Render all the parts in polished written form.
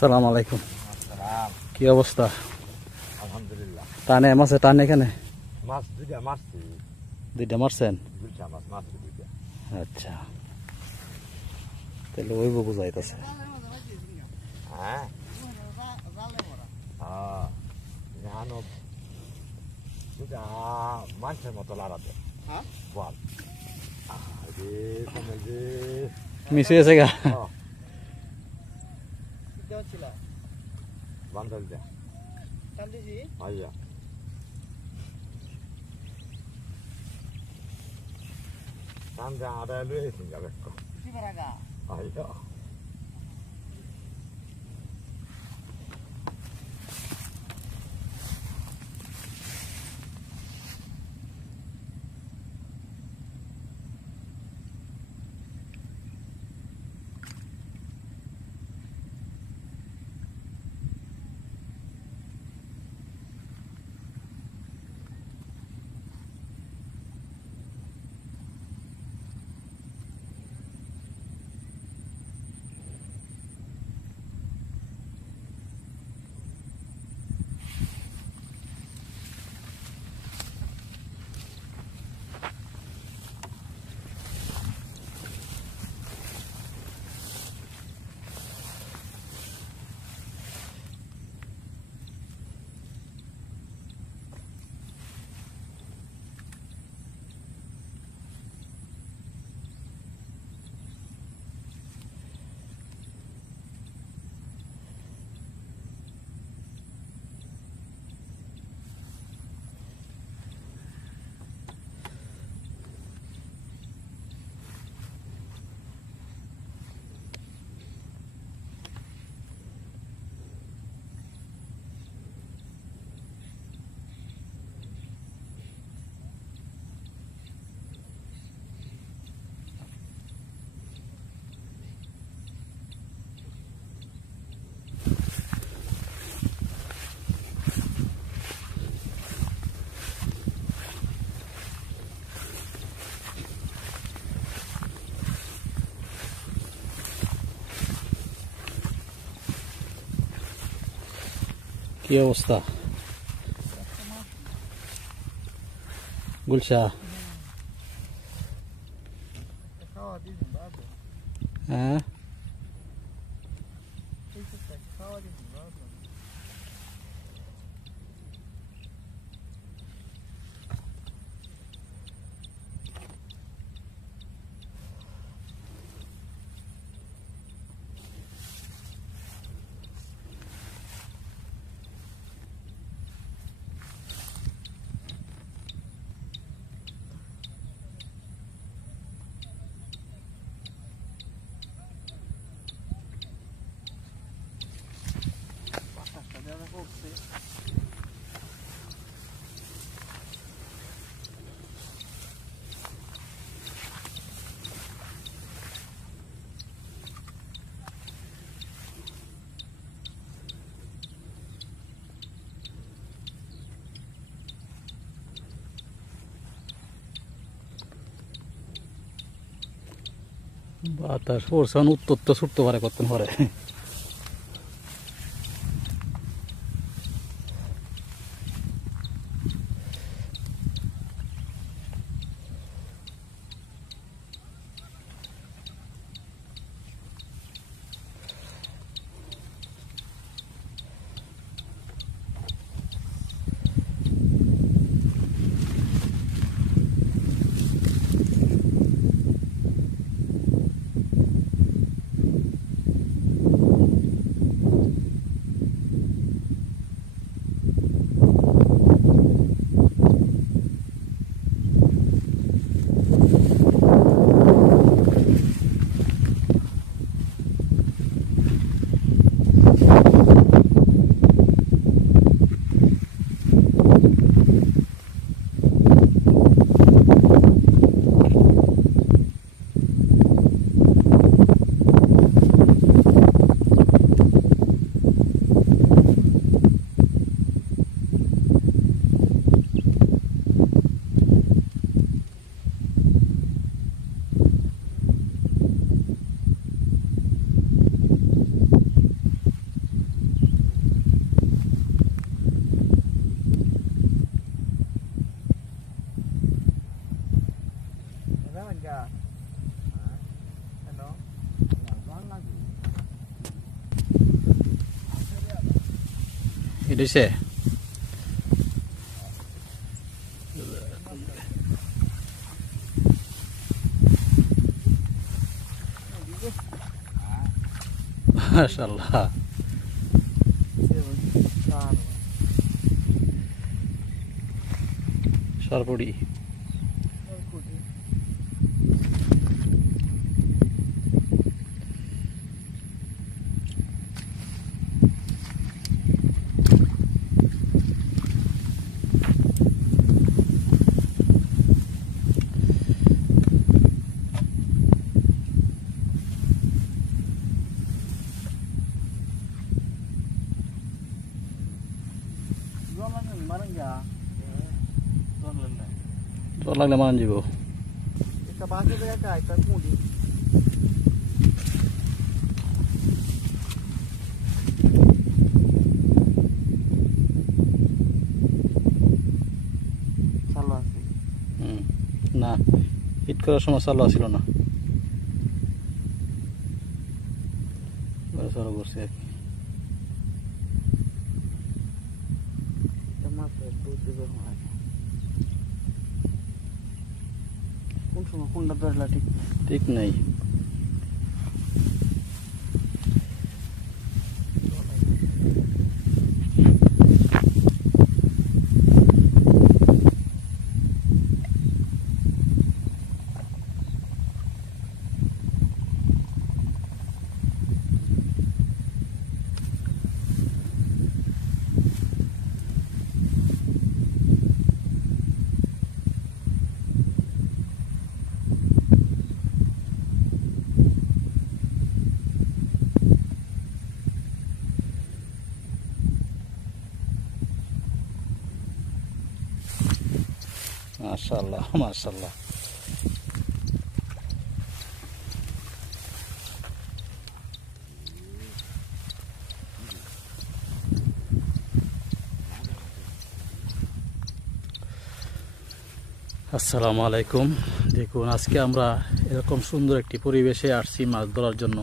আসসালামু আলাইকুম। কি অবস্থা? আলহামদুলিল্লাহ। টানে মাছে টান এখানে মাছ দুইটা মারছি। দুইটা মারছেন? দুইটা মাছ মারছি দুইটা। আচ্ছা, তাহলে ওই বউ বুঝাইতেছে। হ্যাঁ জানো দুটা মানুষের মতো লাগাতে বল মিশে গেছে গা। বান্ধব দে ভাইয়া কান্দে আদায় লুয়েছি যাবে ভাইয়া কি অবস্থা গুলশা? হ্যাঁ বাতাস পড়ছে, উত্তর তো ছুটতে পারে কতক্ষণ পরে। এডিছে মাশাআল্লাহ সরপুরি জল লাগলে মান যাব না হিট করার সময় চালু ছিল না চালু করছি আর কি কোন সময় কোনটা ধরলা ঠিক ঠিক নাই মাশাআল্লাহ মাশাআল্লাহ আসসালামু আলাইকুম দেখুন আজকে আমরা এরকম সুন্দর একটি পরিবেশে আসছি মাছ ধরার জন্য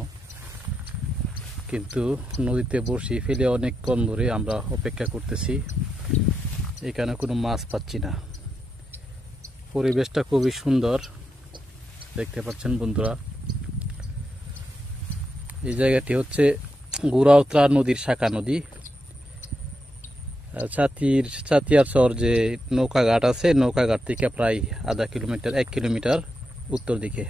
কিন্তু নদীতে বড়শি ফেলে অনেকক্ষণ ধরে আমরা অপেক্ষা করতেছি এখানে কোনো মাছ পাচ্ছি না পরিবেশটা খুবই সুন্দর দেখতে পাচ্ছেন বন্ধুরা এই জায়গাটি হচ্ছে গুড়াউত্রা নদীর শাখা নদী ছাতিয়ার চর যে নৌকা ঘাট আছে নৌকা ঘাট থেকে প্রায় আধা কিলোমিটার 1 কিলোমিটার উত্তর দিকে